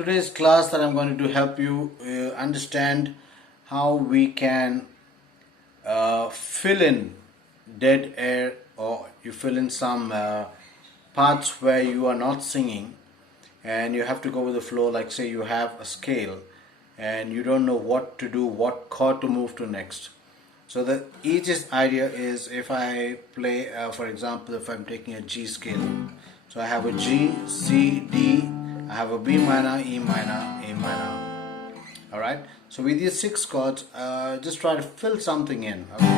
Today's class that I'm going to do help you understand how we can fill in dead air, or you fill in some parts where you are not singing and you have to go with the flow. Like say you have a scale and you don't know what to do, what chord to move to next. So the easiest idea is if I play, for example, if I'm taking a G scale. So I have a G, C, D, I have a B minor, E minor, A minor. Alright, so with these 6 chords, just try to fill something in. Okay?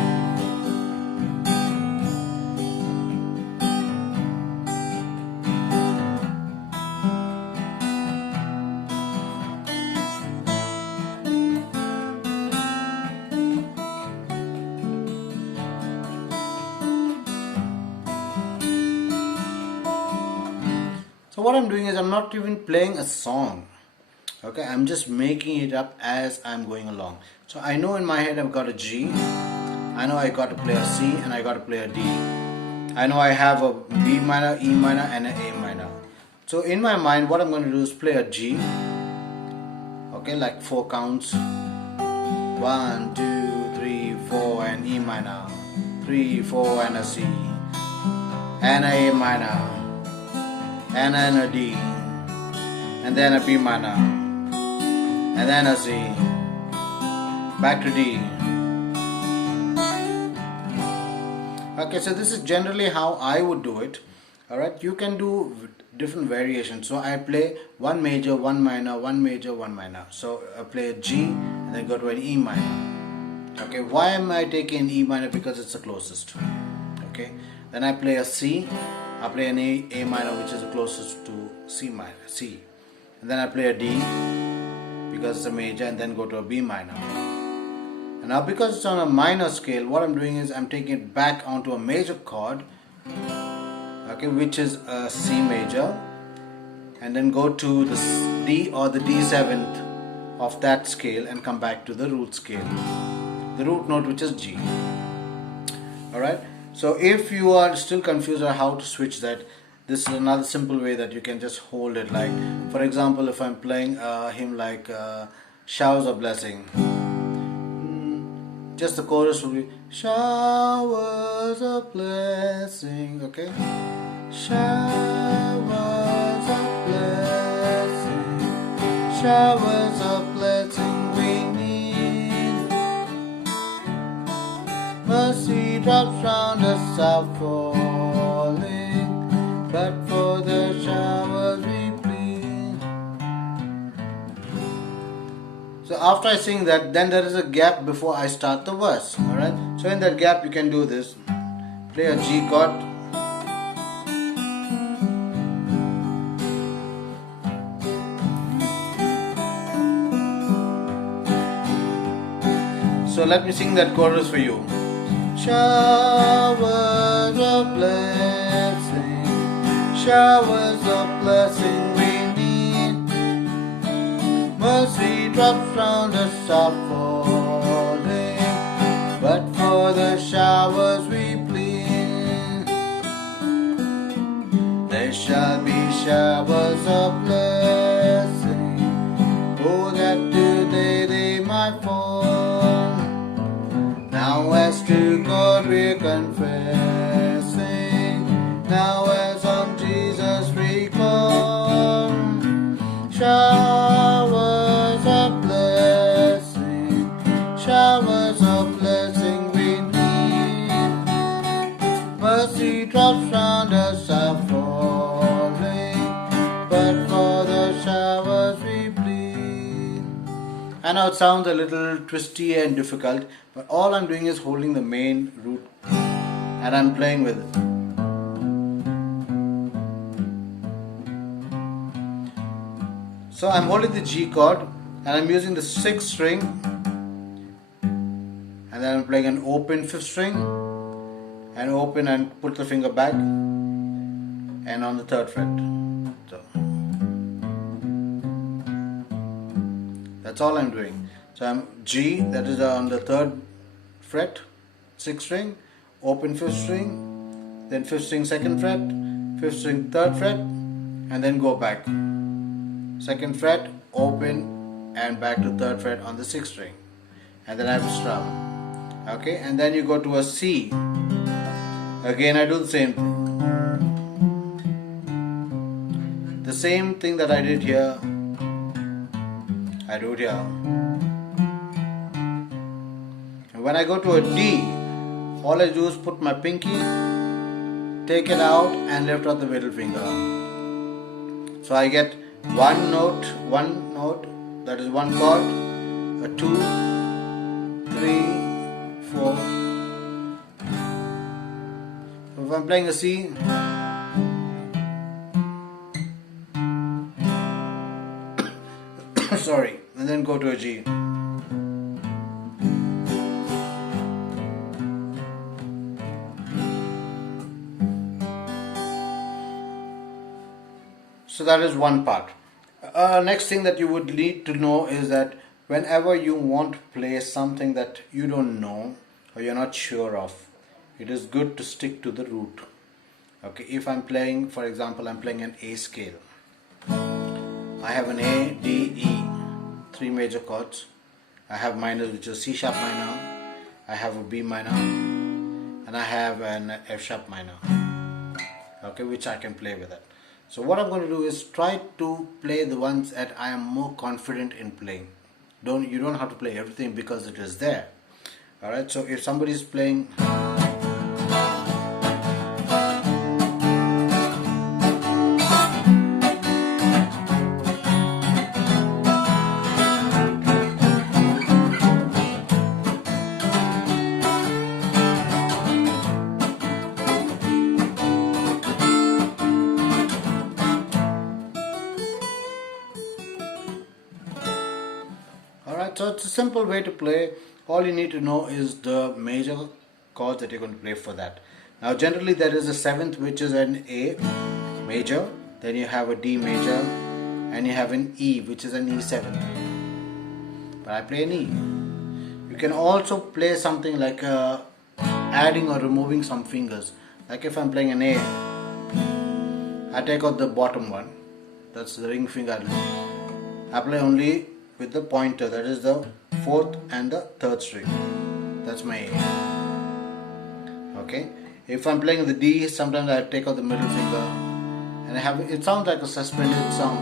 So what I'm doing is I'm not even playing a song. Okay, I'm just making it up as I'm going along. So I know in my head I've got a G, I know I got to play a C, and I got to play a D. I know I have a B minor, E minor, and an A minor. So in my mind what I'm going to do is play a G. Okay, like 4 counts. 1, 2, 3, 4 and E minor. 3, 4 and a C. And a A minor. And then a D, and then a B minor, and then a C, back to D. Okay, so this is generally how I would do it. Alright, you can do different variations. So I play 1 major, 1 minor, 1 major, 1 minor. So I play a G and then go to an E minor. Okay, why am I taking E minor? Because it's the closest. Okay, then I play a C. I play an A minor, which is the closest to C minor, C. And then I play a D because it's a major, and then go to a B minor. And now because it's on a minor scale, what I'm doing is I'm taking it back onto a major chord, okay, which is a C major, and then go to the D or the D7th of that scale and come back to the root scale, the root note, which is G. Alright. So if you are still confused on how to switch that, this is another simple way that you can just hold it. Like for example, if I'm playing a hymn like Showers of Blessing, just the chorus will be showers of blessing. Okay, showers of blessing, showers of blessing we need. Mercy drops round us are falling, but for the showers we plead. So after I sing that, then there is a gap before I start the verse. Alright, so in that gap you can do this. Play a G chord. So let me sing that chorus for you. Showers of blessing, showers of blessing we need. Mercy drops round us are falling, but for the showers we plead. There shall be showers of blessing, oh that today they might fall. Now as to God we're confessing, now as on Jesus we come. Showers of blessing, showers of blessing we need. Mercy drops round us are falling, but for the showers we plead. I know it sounds a little twisty and difficult, but all I'm doing is holding the main root and I'm playing with it. So I'm holding the G chord and I'm using the 6th string, and then I'm playing an open 5th string and open and put the finger back and on the 3rd fret. So that's all I'm doing. So I'm G, that is on the 3rd fret, 6th string, open 5th string, then 5th string 2nd fret, 5th string 3rd fret, and then go back. second fret, open, and back to third fret on the sixth string, and then I have to strum. Okay, and then you go to a C. Again, I do the same thing. The same thing that I did here, I do it here. And when I go to a D, all I do is put my pinky, take it out, and lift up the middle finger. So I get one note, that is one chord, a 2, 3, 4. So if I'm playing a C, sorry, and then go to a G. So that is one part. Next thing that you would need to know is that whenever you want to play something that you don't know or you're not sure of, it is good to stick to the root. Okay, if I'm playing, for example, I'm playing an A scale. I have an A, D, E, 3 major chords. I have minors, which is C sharp minor. I have a B minor, and I have an F sharp minor. Okay, which I can play with it. So what I'm going to do is try to play the ones that I am more confident in playing. You don't have to play everything because it is there. Alright, so if somebody is playing Alright, so it's a simple way to play. All you need to know is the major chords that you're going to play for that. Now generally there is a 7th, which is an A major, then you have a D major, and you have an E, which is an E7. But I play an E. You can also play something like adding or removing some fingers. Like if I'm playing an A, I take out the bottom one, that's the ring finger. I play only with the pointer, that is the 4th and the 3rd string. That's my A. Okay. If I'm playing the D, sometimes I take out the middle finger, and it sounds like a suspended sound.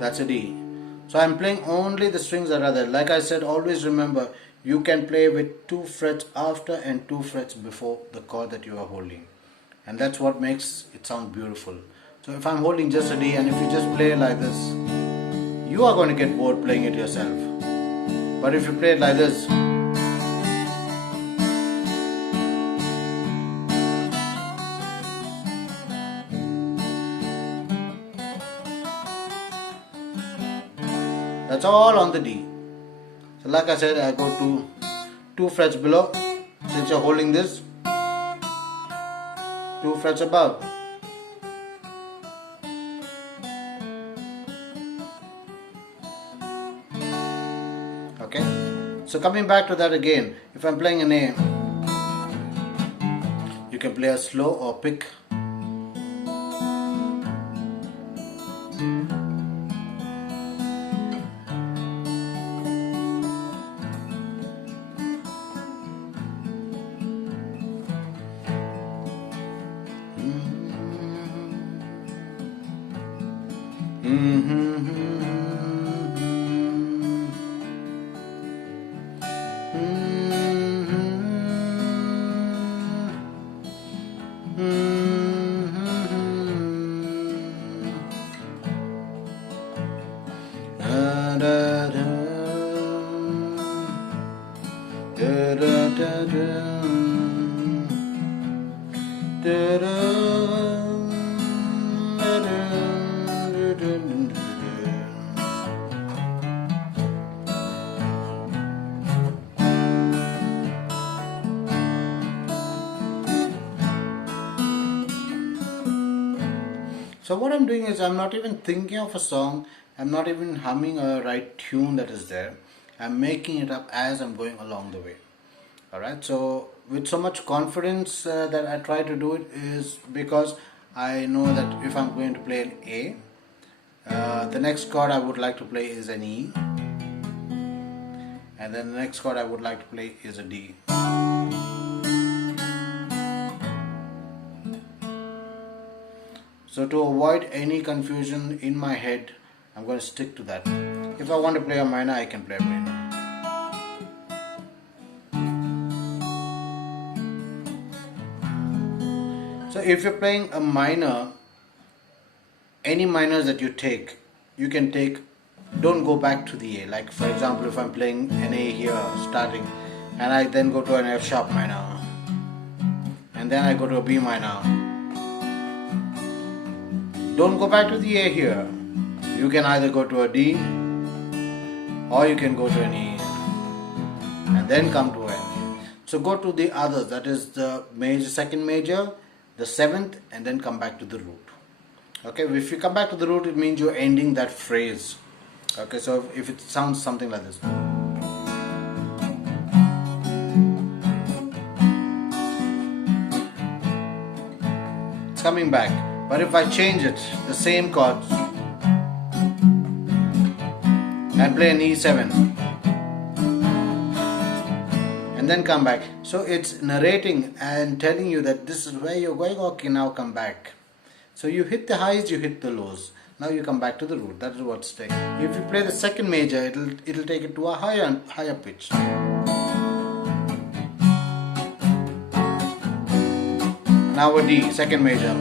That's a D. So I'm playing only the strings that are there. Like I said, always remember, you can play with 2 frets after and 2 frets before the chord that you are holding. And that's what makes it sound beautiful. So if I'm holding just a D, and if you just play like this, you are going to get bored playing it yourself. But if you play it like this, that's all on the D. So like I said, I go to 2 frets below. Since you're holding this, 2 frets above. Okay. So coming back to that again, if I'm playing an A, you can play a slow or pick. So what I'm doing is I'm not even thinking of a song, I'm not even humming a right tune that is there. I'm making it up as I'm going along the way. Alright, so with so much confidence that I try to do it is because I know that if I'm going to play an A, the next chord I would like to play is an E, and then the next chord I would like to play is a D. So to avoid any confusion in my head, I'm going to stick to that. If I want to play a minor, I can play a minor. So if you're playing a minor, any minors that you take, you can take, don't go back to the A. Like for example, if I'm playing an A here starting, and I then go to an F sharp minor, and then I go to a B minor, don't go back to the A here. You can either go to a D or you can go to an E and then come to an. So go to the others, that is the major, second major, the seventh, and then come back to the root. Okay, if you come back to the root, it means you're ending that phrase. Okay, so if it sounds something like this, it's coming back. But if I change it, the same chords, and play an E7 and then come back, so it's narrating and telling you that this is where you're going. Okay, now come back. So you hit the highs, you hit the lows. Now you come back to the root. That is what's taking. If you play the second major, it'll take it to a higher pitch. Now a D, second major.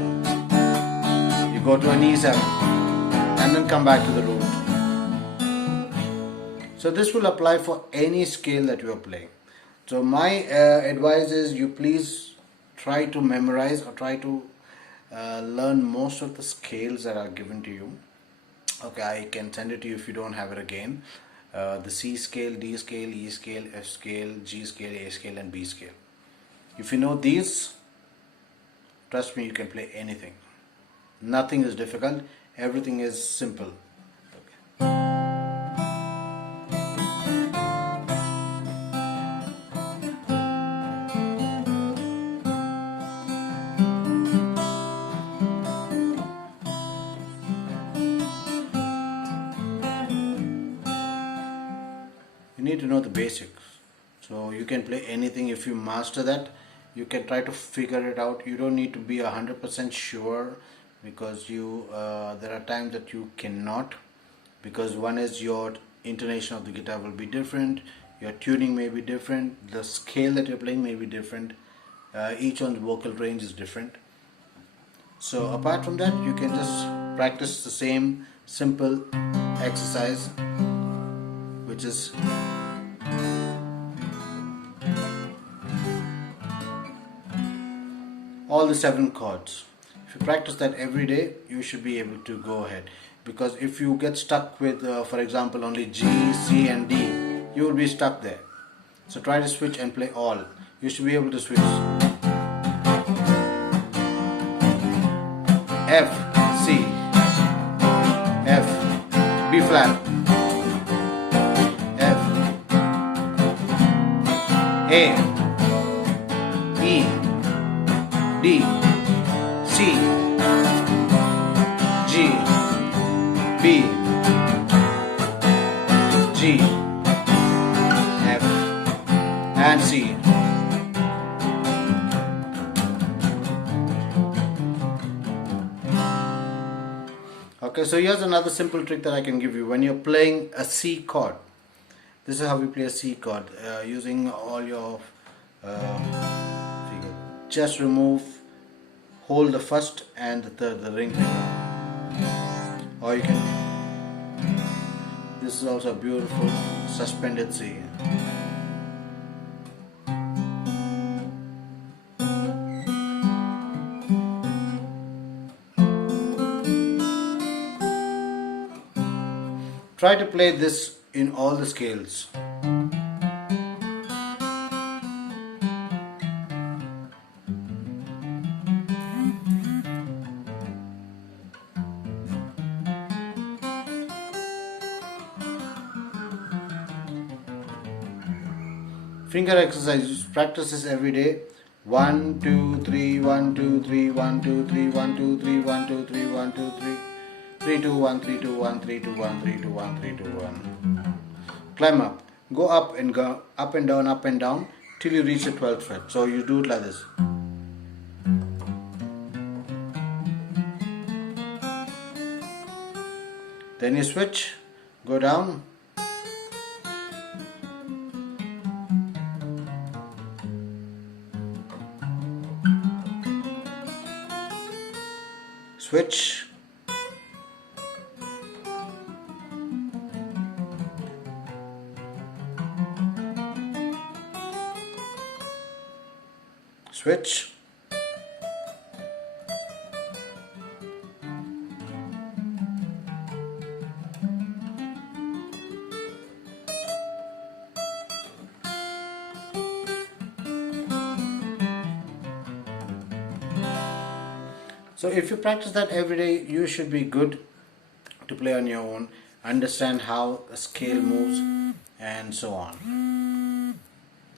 You go to an E7 and then come back to the root. So this will apply for any scale that you are playing. So my advice is you please try to memorize or try to learn most of the scales that are given to you. Okay, I can send it to you if you don't have it again. The C scale, D scale, E scale, F scale, G scale, A scale and B scale. If you know these, trust me, you can play anything. Nothing is difficult, everything is simple. You need to know the basics. So you can play anything. If you master that, you can try to figure it out. You don't need to be 100% sure, because there are times that you cannot, because one is your intonation of the guitar will be different, your tuning may be different, the scale that you're playing may be different, each one's vocal range is different. So apart from that, you can just practice the same simple exercise, which is all the 7 chords. If you practice that every day, you should be able to go ahead. Because if you get stuck with, for example, only G, C and D, you will be stuck there. So try to switch and play all. You should be able to switch. F, C, F, B flat, F, A, E, D, C, G, B, G, F, and C. Okay, so here's another simple trick that I can give you. When you're playing a C chord, this is how we play a C chord, using all your fingers. Just hold the first and the third, the ring finger. Or you can, this is also a beautiful suspended C. Try to play this in all the scales. Finger exercises. Practice this every day. 1 2 3 1 2 3 1 2 3 1 2 3 1 2 3 1 2 3 3 2 1 3 2 1 3 2 1 3 2 1 3 2 1. Climb up. Go up and down till you reach the 12th fret. So you do it like this. Then you switch, go down. Switch. Switch. So if you practice that every day, you should be good to play on your own, understand how a scale moves and so on.